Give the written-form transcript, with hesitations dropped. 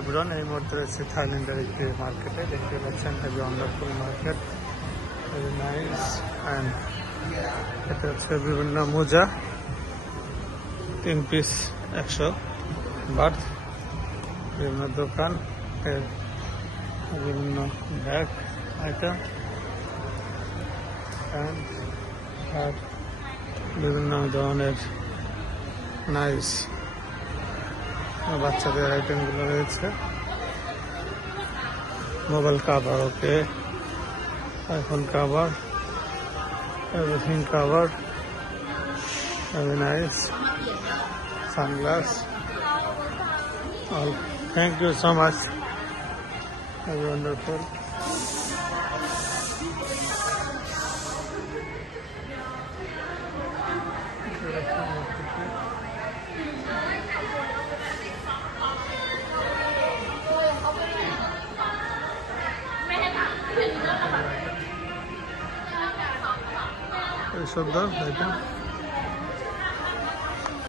এভরিওয়ান, এই মুহূর্তে রয়েছে থাইল্যান্ডের একটি মার্কেটে। দেখতে পাচ্ছেন heavy wonderful market, very nice. And এটা হচ্ছে বিভিন্ন মোজা, 3 পিস 100 বাট। বিভিন্ন দোকান, বিভিন্ন ব্যাগ আইটেম আর বিভিন্ন ধরনের নাইস বাচ্চাদের আইটেমগুলো রয়েছে। Mobile cover, okay, iPhone cover, everything cover, very nice. Sunglass, all. Thank you so much. Very wonderful. Very সুন্দর আইটেম।